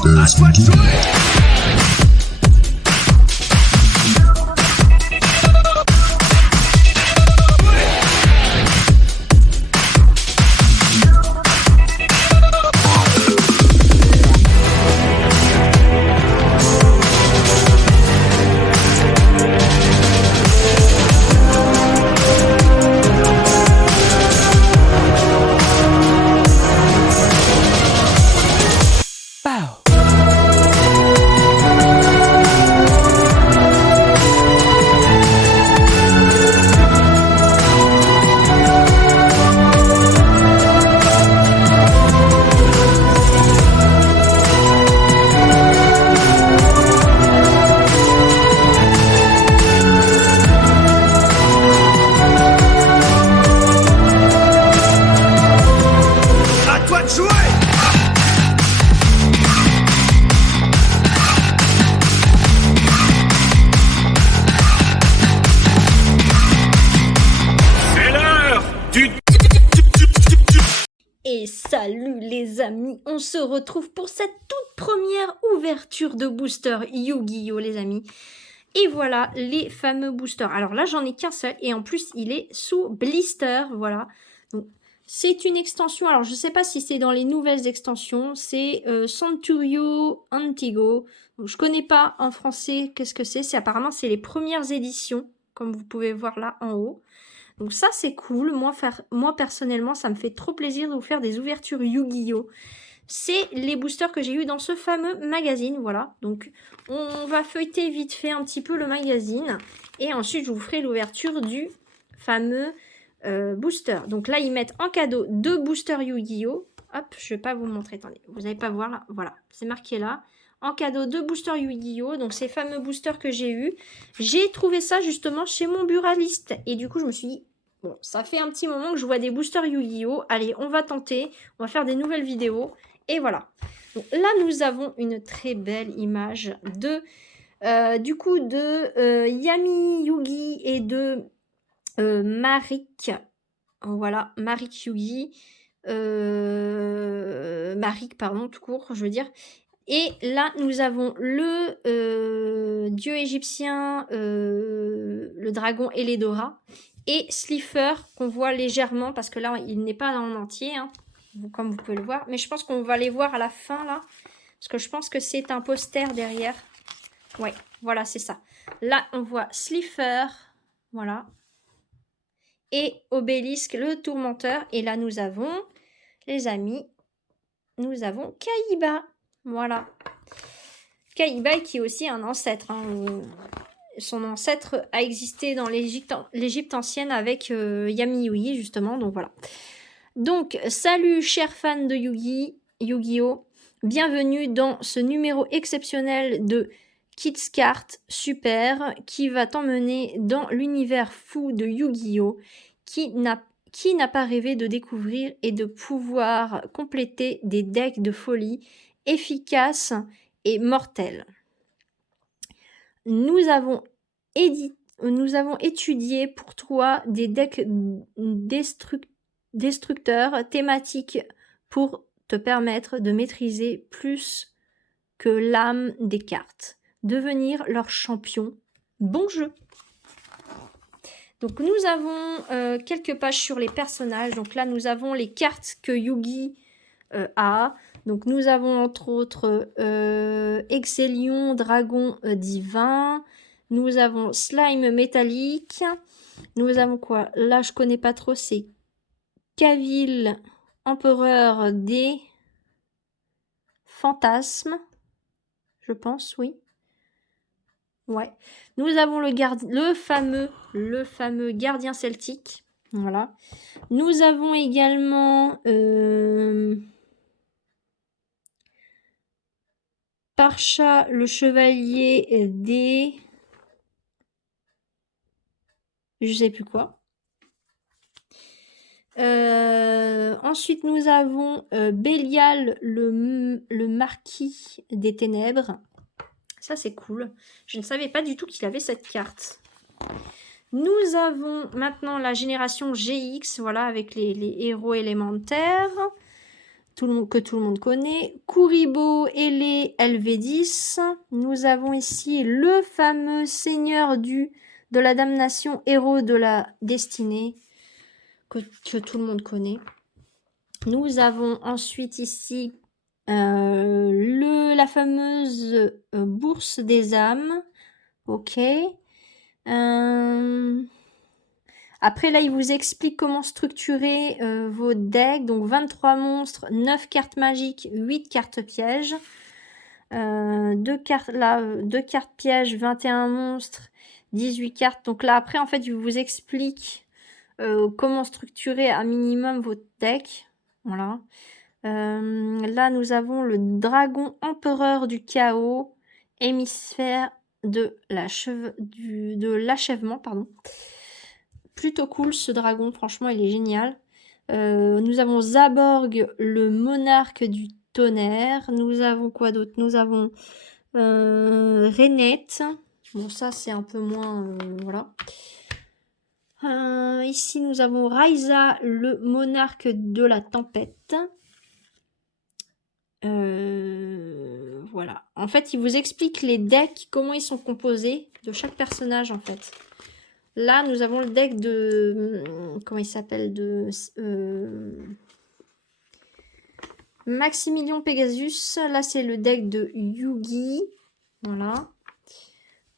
À toi de jouer. À toi de jouer. C'est l'heure du... Et salut les amis, on se retrouve pour cette toute première ouverture de booster Yu-Gi-Oh les amis. Et voilà les fameux boosters. Alors là j'en ai qu'un seul et en plus il est sous blister, voilà. Donc c'est une extension, alors je sais pas si c'est dans les nouvelles extensions, c'est Centurio Antigo. Donc, je connais pas en français qu'est-ce que c'est, apparemment c'est les premières éditions, comme vous pouvez voir là en haut. Donc ça c'est cool, moi personnellement ça me fait trop plaisir de vous faire des ouvertures Yu-Gi-Oh! C'est les boosters que j'ai eu dans ce fameux magazine, voilà. Donc on va feuilleter vite fait un petit peu le magazine et ensuite je vous ferai l'ouverture du fameux booster. Donc là ils mettent en cadeau 2 boosters Yu-Gi-Oh! Hop, je vais pas vous montrer, attendez, vous n'allez pas voir là, voilà, c'est marqué là. En cadeau 2 boosters Yu-Gi-Oh! Donc ces fameux boosters que j'ai eu. J'ai trouvé ça justement chez mon buraliste et du coup je me suis dit, bon, ça fait un petit moment que je vois des boosters Yu-Gi-Oh! Allez, on va tenter, on va faire des nouvelles vidéos. Et voilà. Donc là, nous avons une très belle image de, du coup, de Yami Yugi et de Marik. Voilà, Marik Yugi. Marik, pardon, tout court, je veux dire. Et là, nous avons le dieu égyptien, le dragon Eledora. Et Slifer, qu'on voit légèrement, parce que là, il n'est pas en entier, hein, comme vous pouvez le voir. Mais je pense qu'on va les voir à la fin, là. Parce que je pense que c'est un poster derrière. Ouais, voilà, c'est ça. Là, on voit Slifer, voilà. Et Obélisque, le tourmenteur. Et là, nous avons, les amis, nous avons Kaiba. Voilà. Kaiba qui est aussi un ancêtre, hein, son ancêtre a existé dans l'Égypte ancienne avec Yami Yugi, justement. Donc voilà. Donc, salut chers fans de Yu-Gi-Oh! Bienvenue dans ce numéro exceptionnel de Kids Card Super qui va t'emmener dans l'univers fou de Yu-Gi-Oh! Qui n'a pas rêvé de découvrir et de pouvoir compléter des decks de folie efficaces et mortels. Nous avons étudié pour toi des decks destructeurs thématiques pour te permettre de maîtriser plus que l'âme des cartes. Devenir leur champion. Bon jeu! Donc nous avons quelques pages sur les personnages. Donc là nous avons les cartes que Yugi a. Donc nous avons entre autres Excellion, Dragon Divin. Nous avons Slime Métallique. Nous avons quoi? Là je connais pas trop, c'est Cavil, Empereur des Fantasmes. Je pense, oui. Ouais. Nous avons le fameux gardien celtique. Voilà. Nous avons également Parcha, le chevalier des... Je sais plus quoi. Ensuite, nous avons Bélial, le marquis des ténèbres. Ça, c'est cool. Je ne savais pas du tout qu'il avait cette carte. Nous avons maintenant la génération GX, voilà, avec les héros élémentaires. que tout le monde connaît. Kuribo et les LV10. Nous avons ici le fameux seigneur de la damnation, héros de la destinée, que tout le monde connaît. Nous avons ensuite ici la fameuse bourse des âmes. Ok. Après, là, il vous explique comment structurer vos decks. Donc, 23 monstres, 9 cartes magiques, 8 cartes pièges. 2 cartes pièges, 21 monstres, 18 cartes. Donc là, après, en fait, il vous explique comment structurer à minimum votre deck. Voilà. Là, nous avons le dragon empereur du chaos, hémisphère de l'achèvement, pardon. Plutôt cool ce dragon, franchement, il est génial. Nous avons Zaborg, le monarque du tonnerre. Nous avons quoi d'autre? Nous avons Renette. Bon, ça, c'est un peu moins... voilà. Ici, nous avons Raiza, le monarque de la tempête. Voilà. En fait, il vous explique les decks, comment ils sont composés de chaque personnage, en fait. Là, nous avons le deck de... comment il s'appelle? Maximilian Pegasus. Là, c'est le deck de Yugi. Voilà.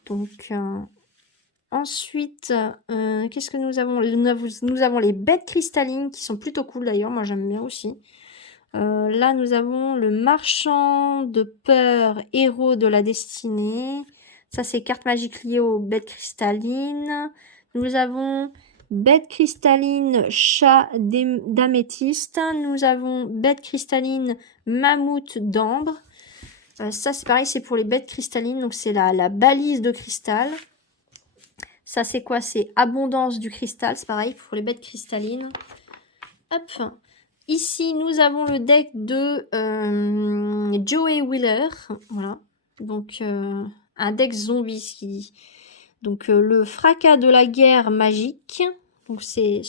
Donc, ensuite, qu'est-ce que nous avons? Nous avons les bêtes cristallines qui sont plutôt cool d'ailleurs. Moi, j'aime bien aussi. Là, nous avons le marchand de peur, héros de la destinée. Ça, c'est carte magique liée aux bêtes cristallines. Nous avons bête cristalline, chat d'améthyste. Nous avons bête cristalline, mammouth d'ambre. Ça, c'est pareil, c'est pour les bêtes cristallines. Donc, c'est la balise de cristal. Ça, c'est quoi? C'est abondance du cristal. C'est pareil pour les bêtes cristallines. Hop. Ici, nous avons le deck de Joey Wheeler. Voilà. Donc, un deck zombie, ce qu'il dit. Donc, le fracas de la guerre magique. Donc, c'est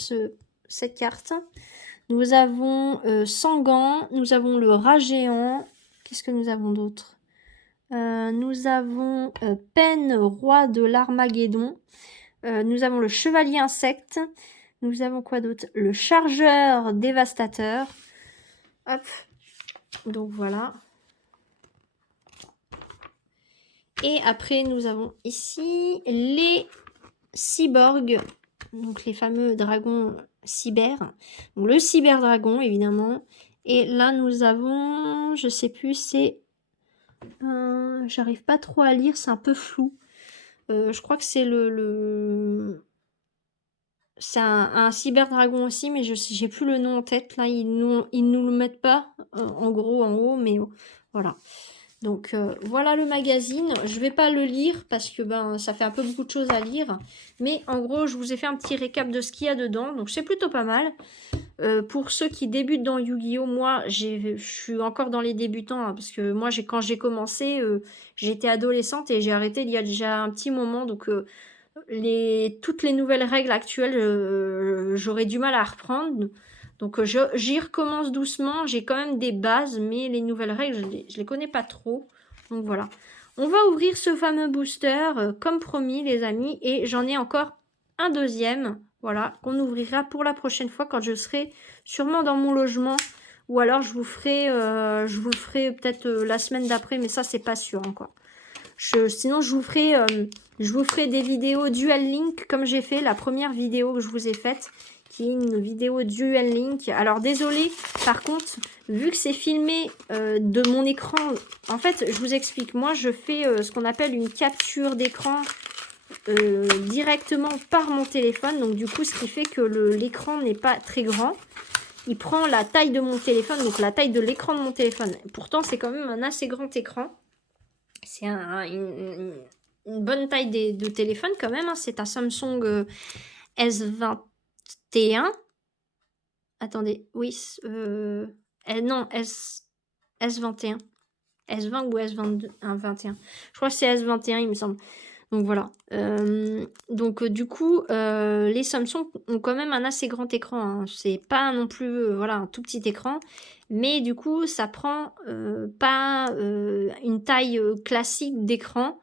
cette carte. Nous avons Sangan. Nous avons le rat géant. Qu'est-ce que nous avons d'autre? Nous avons Pen, roi de l'Armageddon. Nous avons le chevalier insecte. Nous avons quoi d'autre? Le chargeur dévastateur. Hop. Donc voilà. Et après, nous avons ici les cyborgs. Donc les fameux dragons cyber. Donc le cyberdragon, évidemment. Et là, nous avons... je sais plus, c'est... j'arrive pas trop à lire, c'est un peu flou. Je crois que c'est c'est un cyberdragon aussi, mais j'ai plus le nom en tête. Là, ils nous le mettent pas en gros en haut, mais voilà. Donc voilà le magazine. Je vais pas le lire parce que ça fait un peu beaucoup de choses à lire. Mais en gros, je vous ai fait un petit récap de ce qu'il y a dedans. Donc c'est plutôt pas mal. Pour ceux qui débutent dans Yu-Gi-Oh! Moi, je suis encore dans les débutants. Hein, parce que moi, quand j'ai commencé, j'étais adolescente et j'ai arrêté il y a déjà un petit moment. Donc toutes les nouvelles règles actuelles, j'aurais du mal à reprendre. Donc j'y recommence doucement. J'ai quand même des bases, mais les nouvelles règles, je les connais pas trop. Donc voilà. On va ouvrir ce fameux booster, comme promis, les amis. Et j'en ai encore un deuxième, voilà, qu'on ouvrira pour la prochaine fois quand je serai sûrement dans mon logement. Ou alors je vous le ferai peut-être la semaine d'après, mais ça, c'est pas sûr encore. Sinon, je vous ferai des vidéos Duel Link, comme j'ai fait la première vidéo que je vous ai faite, qui est une vidéo Duel Link. Alors, désolé, par contre, vu que c'est filmé de mon écran, en fait, je vous explique. Moi, je fais ce qu'on appelle une capture d'écran directement par mon téléphone. Donc, du coup, ce qui fait que l'écran n'est pas très grand. Il prend la taille de mon téléphone, donc la taille de l'écran de mon téléphone. Pourtant, c'est quand même un assez grand écran. C'est une bonne taille de téléphone quand même. Hein. C'est un Samsung S21. Attendez, oui. Non, S21. S20 ou S22, 21. Je crois que c'est S21, il me semble. Donc voilà. Du coup, les Samsung ont quand même un assez grand écran, hein. C'est pas non plus voilà, un tout petit écran. Mais du coup, ça prend pas une taille classique d'écran.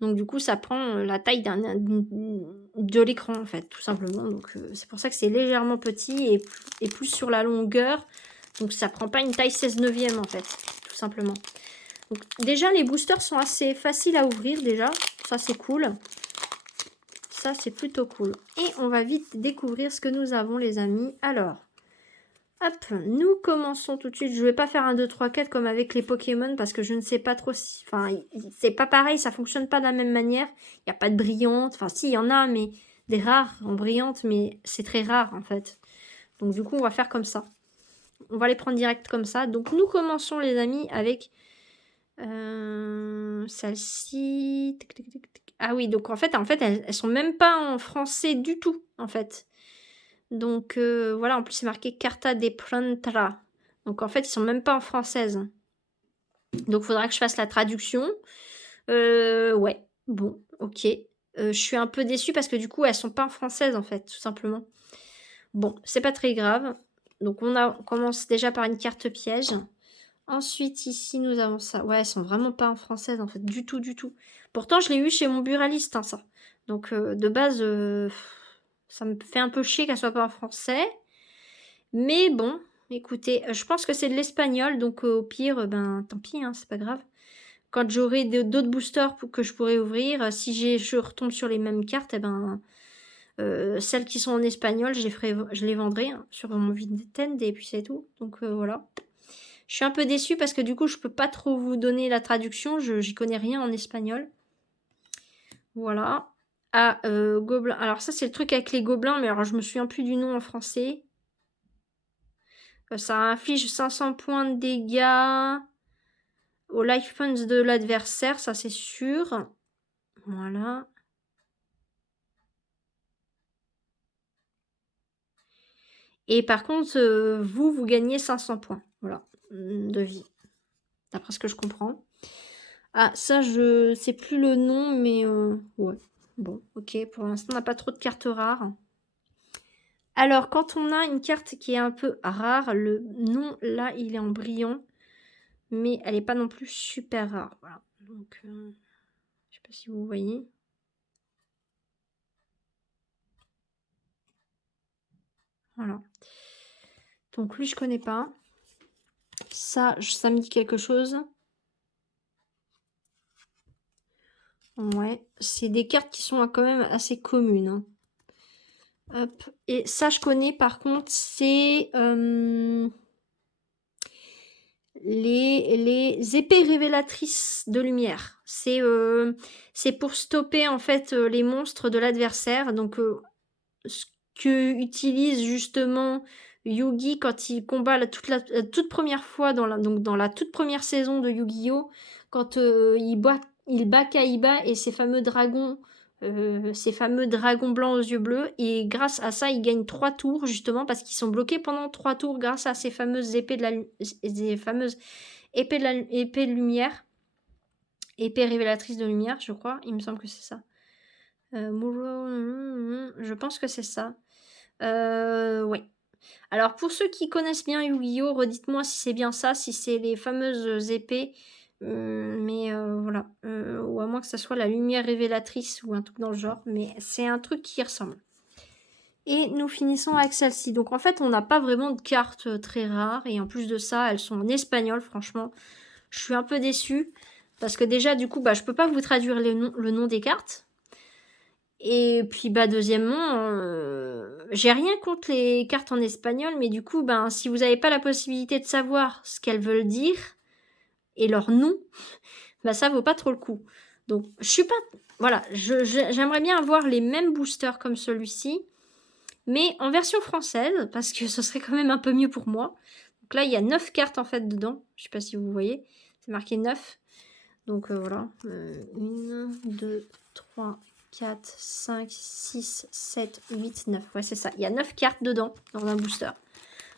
Donc du coup, ça prend la taille de l'écran, en fait, tout simplement. Donc c'est pour ça que c'est légèrement petit et plus sur la longueur. Donc ça prend pas une taille 16 neuvième, en fait, tout simplement. Donc déjà, les boosters sont assez faciles à ouvrir, déjà. Ça, c'est cool. Ça, c'est plutôt cool. Et on va vite découvrir ce que nous avons, les amis. Alors, hop, nous commençons tout de suite. Je ne vais pas faire un 2, 3, 4 comme avec les Pokémon parce que je ne sais pas trop si... Enfin, c'est pas pareil, ça fonctionne pas de la même manière. Il n'y a pas de brillante. Enfin, si, il y en a, mais des rares en brillante, mais c'est très rare, en fait. Donc, du coup, on va faire comme ça. On va les prendre direct comme ça. Donc, nous commençons, les amis, avec... celle-ci. Ah oui, donc en fait elles sont même pas en français du tout, en fait. Donc voilà, en plus c'est marqué Carta de Plantra. Donc en fait, ils sont même pas en française. Donc faudra que je fasse la traduction. Ouais, bon, ok. Je suis un peu déçue parce que du coup, elles sont pas en française, en fait, tout simplement. Bon, c'est pas très grave. Donc on commence déjà par une carte piège. Ensuite, ici, nous avons ça. Ouais, elles sont vraiment pas en française, en fait. Du tout, du tout. Pourtant, je l'ai eu chez mon buraliste, hein, ça. Donc, de base, ça me fait un peu chier qu'elle soit pas en français. Mais bon, écoutez, je pense que c'est de l'espagnol. Donc, au pire, ben, tant pis, hein, c'est pas grave. Quand j'aurai d'autres boosters que je pourrai ouvrir, si je retombe sur les mêmes cartes, eh ben, celles qui sont en espagnol, je les vendrai hein, sur mon Vinted et puis c'est tout. Donc, voilà. Je suis un peu déçue parce que du coup, je peux pas trop vous donner la traduction. J'y connais rien en espagnol. Voilà. Ah, gobelin. Alors ça, c'est le truc avec les gobelins, mais alors je me souviens plus du nom en français. Ça inflige 500 points de dégâts au life points de l'adversaire, ça c'est sûr. Voilà. Et par contre, vous gagnez 500 points. Voilà. De vie. D'après ce que je comprends. Ah, ça, je sais plus le nom, mais ouais. Bon, ok. Pour l'instant, on n'a pas trop de cartes rares. Alors, quand on a une carte qui est un peu rare, le nom, là, il est en brillant. Mais elle n'est pas non plus super rare. Voilà. Donc, je sais pas si vous voyez. Voilà. Donc, lui, je connais pas. Ça me dit quelque chose. Ouais, c'est des cartes qui sont quand même assez communes. Hein. Hop. Et ça, je connais par contre, c'est les épées révélatrices de lumière. C'est pour stopper en fait les monstres de l'adversaire. Donc, ce que utilise justement Yugi quand il combat la toute première fois dans la toute première saison de Yu-Gi-Oh! Quand il bat Kaiba et ses fameux dragons blancs aux yeux bleus, et grâce à ça il gagne 3 tours justement parce qu'ils sont bloqués pendant 3 tours grâce à ces fameuses épées épées de lumière, épées révélatrices de lumière, je crois, il me semble que c'est ça. Je pense que c'est ça. Oui. Alors pour ceux qui connaissent bien Yu-Gi-Oh, redites-moi si c'est bien ça, si c'est les fameuses épées. Mais voilà. Ou à moins que ça soit la lumière révélatrice ou un truc dans le genre. Mais c'est un truc qui ressemble. Et nous finissons avec celle-ci. Donc en fait, on n'a pas vraiment de cartes très rares. Et en plus de ça, elles sont en espagnol, franchement. Je suis un peu déçue. Parce que déjà, du coup, je peux pas vous traduire le nom des cartes. Et puis deuxièmement, j'ai rien contre les cartes en espagnol, mais du coup, si vous n'avez pas la possibilité de savoir ce qu'elles veulent dire et leur nom, ça vaut pas trop le coup. Donc je suis pas... Voilà, j'aimerais bien avoir les mêmes boosters comme celui-ci, mais en version française, parce que ce serait quand même un peu mieux pour moi. Donc là, il y a 9 cartes en fait dedans, je sais pas si vous voyez, c'est marqué 9. Donc voilà, 1, 2, 3... 4, 5, 6, 7, 8, 9. Ouais, c'est ça. Il y a 9 cartes dedans, dans un booster.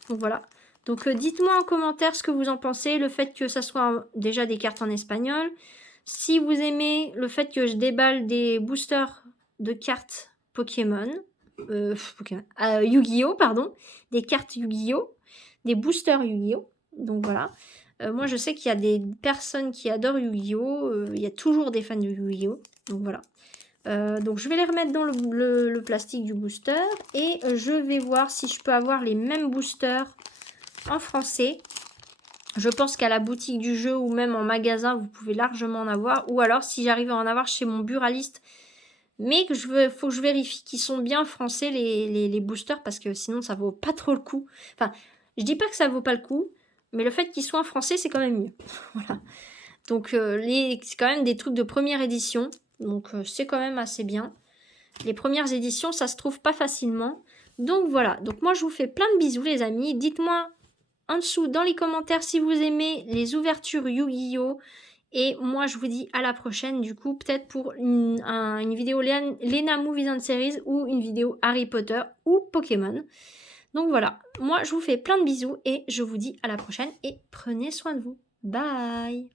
Donc voilà. Donc dites-moi en commentaire ce que vous en pensez. Le fait que ça soit déjà des cartes en espagnol. Si vous aimez le fait que je déballe des boosters de cartes Pokémon, Yu-Gi-Oh, pardon, des cartes Yu-Gi-Oh, des boosters Yu-Gi-Oh, donc voilà. Moi, je sais qu'il y a des personnes qui adorent Yu-Gi-Oh, il y a toujours des fans de Yu-Gi-Oh, donc voilà. Donc je vais les remettre dans le plastique du booster et je vais voir si je peux avoir les mêmes boosters en français. Je pense qu'à la boutique du jeu ou même en magasin, vous pouvez largement en avoir. Ou alors, si j'arrive à en avoir chez mon buraliste, mais faut que je vérifie qu'ils sont bien français, les boosters, parce que sinon, ça vaut pas trop le coup. Enfin, je dis pas que ça vaut pas le coup, mais le fait qu'ils soient en français, c'est quand même mieux. Voilà. Donc, c'est quand même des trucs de première édition. Donc, c'est quand même assez bien. Les premières éditions, ça se trouve pas facilement. Donc, voilà. Donc, moi, je vous fais plein de bisous, les amis. Dites-moi en dessous dans les commentaires si vous aimez les ouvertures Yu-Gi-Oh! Et moi je vous dis à la prochaine du coup peut-être pour une vidéo Lena Movies and Series ou une vidéo Harry Potter ou Pokémon. Donc voilà, moi je vous fais plein de bisous et je vous dis à la prochaine et prenez soin de vous. Bye!